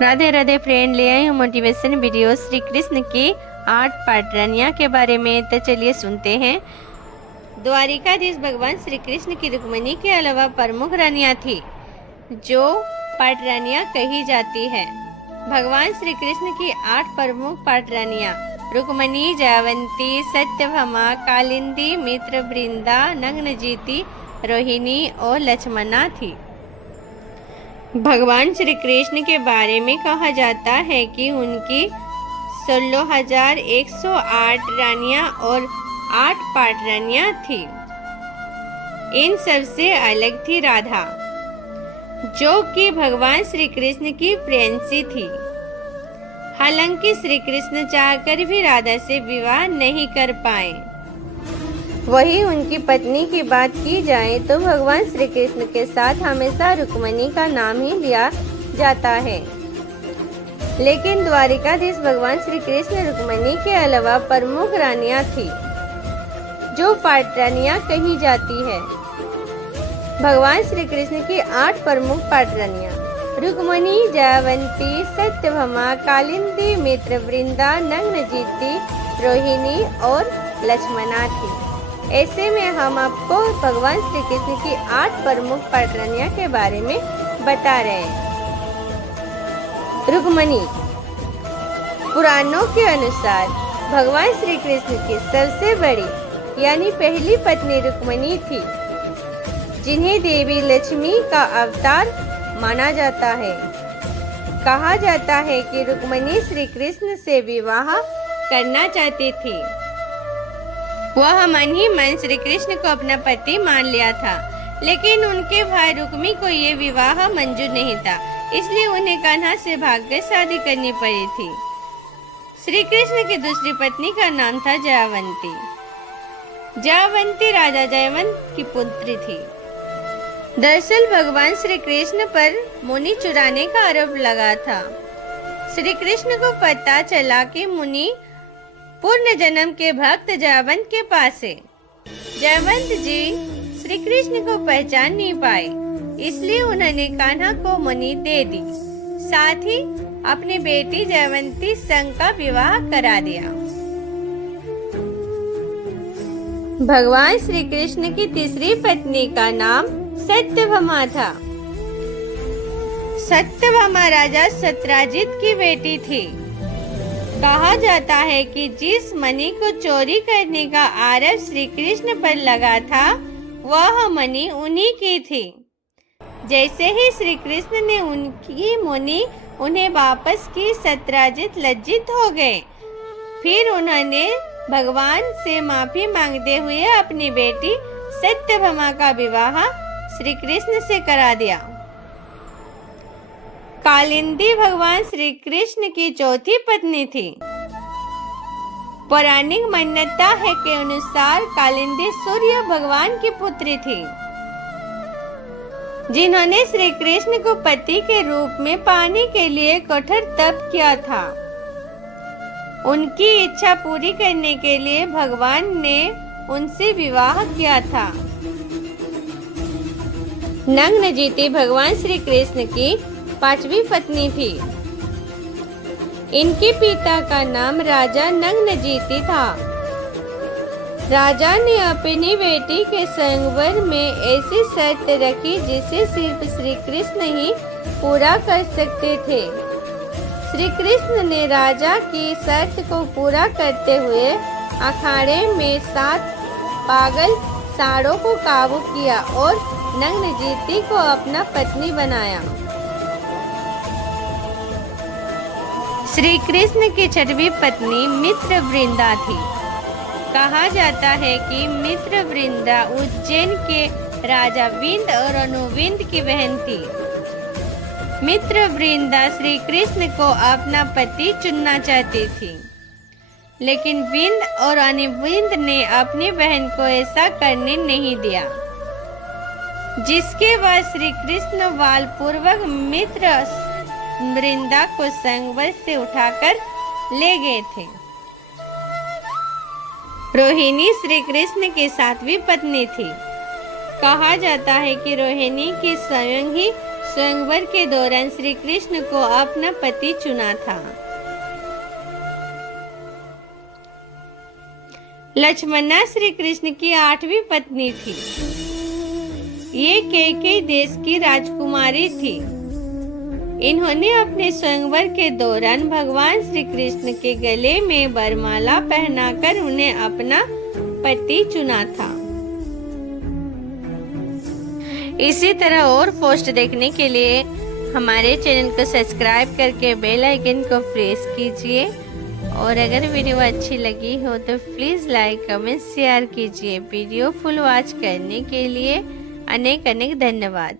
Radhe Radhe friend, ले आई हूँ motivation video Shri Krishna की 8 पाटरानियाँ के बारे में। तो चलिए सुनते हैं। द्वारिकाधीश भगवान श्री कृष्ण की रुक्मिणी के अलावा प्रमुख रानियाँ थी जो पाटरानियाँ कही जाती है। भगवान श्री कृष्ण की 8 प्रमुख पाटरानियाँ रुक्मिणी, जयवंती, सत्यभामा, कालिंदी, मित्रवृंदा, नग्नजिती, रोहिणी और लक्ष्मणा थी। भगवान श्री कृष्ण के बारे में कहा जाता है कि उनकी 16,108 रानियां और 8 पाटरानियां थी। इन सबसे अलग थी राधा, जो कि भगवान श्री कृष्ण की प्रेयसी थी। हालांकि श्री कृष्ण चाहकर भी राधा से विवाह नहीं कर पाए। वही उनकी पत्नी की बात की जाए तो भगवान श्री कृष्ण के साथ हमेशा रुक्मिणी का नाम ही लिया जाता है। लेकिन द्वारिकाधीश भगवान श्री कृष्ण रुक्मिणी के अलावा प्रमुख रानियां थी जो पाटरानियां कही जाती है। भगवान श्री कृष्ण की 8 प्रमुख पाटरानियां रुक्मिणी, जयवंती, सत्यभामा, कालिंदी, मित्रवृंदा, नग्नजिती, रोहिणी और लक्ष्मणा थी। ऐसे में हम आपको भगवान श्री कृष्ण की 8 प्रमुख पाटरानियाँ के बारे में बता रहे हैं। रुक्मिणी, पुराणों के अनुसार भगवान श्री कृष्ण की सबसे बड़ी यानी पहली पत्नी रुक्मिणी थी, जिन्हें देवी लक्ष्मी का अवतार माना जाता है। कहा जाता है कि रुक्मिणी श्री कृष्ण से विवाह करना चाहती थी। वह मन ही मन श्री कृष्ण को अपना पति मान लिया था, लेकिन उनके भाई रुक्मी को ये विवाह मंजूर नहीं था, इसलिए उन्हें कान्हा से भागकर शादी करनी पड़ी थी। श्री कृष्ण की दूसरी पत्नी का नाम था जयवंती। जयवंती राजा जयवंत की पुत्री थी। दरअसल भगवान श्री कृष्ण पर मुनि चुराने का आरोप लगा था। श्री कृष्ण को पता चला कि मुनि पूर्ण जन्म के भक्त जयवंत के पास है। जयवंत जी श्री कृष्ण को पहचान नहीं पाए, इसलिए उन्होंने कान्हा को मुनि दे दी। साथ ही अपनी बेटी जयवंती संग का विवाह करा दिया। भगवान श्री कृष्ण की तीसरी पत्नी का नाम सत्यभामा था। सत्यभामा राजा सत्यजित की बेटी थी। कहा जाता है कि जिस मणि को चोरी करने का आरोप श्री कृष्ण पर लगा था, वह मणि उन्हीं की थी। जैसे ही श्री कृष्ण ने उनकी मणि उन्हें वापस की, सत्यजित लज्जित हो गए। फिर उन्होंने भगवान से माफी मांगते हुए अपनी बेटी सत्यभामा का विवाह श्री कृष्ण से करा दिया। कालिंदी भगवान श्री कृष्ण की चौथी पत्नी थी। पौराणिक मान्यता है के अनुसार कालिंदी सूर्य भगवान की पुत्री थी, जिन्होंने श्री कृष्ण को पति के रूप में पाने के लिए कठोर तप किया था। उनकी इच्छा पूरी करने के लिए भगवान ने उनसे विवाह किया था। नग्नजिती भगवान श्री कृष्ण की 5वीं पत्नी थी। इनके पिता का नाम राजा नग्नजिती था। राजा ने अपनी बेटी के संगवर में ऐसी शर्त रखी जिसे सिर्फ श्री कृष्ण ही पूरा कर सकते थे। श्री कृष्ण ने राजा की शर्त को पूरा करते हुए अखाड़े में 7 पागल साड़ों को काबू किया और नग्नजिती को अपना पत्नी बनाया। श्री कृष्ण की 6वीं पत्नी मित्रवृंदा थी। कहा जाता है कि मित्रवृंदा उज्जैन के राजा विंद और अनुविंद की बहन थी। मित्रवृंदा श्री कृष्ण को अपना पति चुनना चाहती थी, लेकिन विंद और अनुविंद ने अपनी बहन को ऐसा करने नहीं दिया, जिसके बाद श्री कृष्ण बलपूर्वक मित्रवृंदा को संगवर से उठाकर ले गए थे। रोहिणी श्री कृष्ण की 7वीं पत्नी थी। कहा जाता है कि रोहिणी की स्वयं ही स्वयंवर के दौरान श्री कृष्ण को अपना पति चुना था। लक्ष्मणा श्री कृष्ण की 8वीं पत्नी थी। ये कैकेयी देश की राजकुमारी थी। इन्होंने अपने स्वयंवर के दौरान भगवान श्री कृष्ण के गले में वरमाला पहनाकर उन्हें अपना पति चुना था। इसी तरह और पोस्ट देखने के लिए हमारे चैनल को सब्सक्राइब करके बेल आइकन को प्रेस कीजिए और अगर वीडियो अच्छी लगी हो तो प्लीज़ लाइक कमेंट शेयर कीजिए। वीडियो फुल वॉच करने के लिए अनेक अनेक धन्यवाद।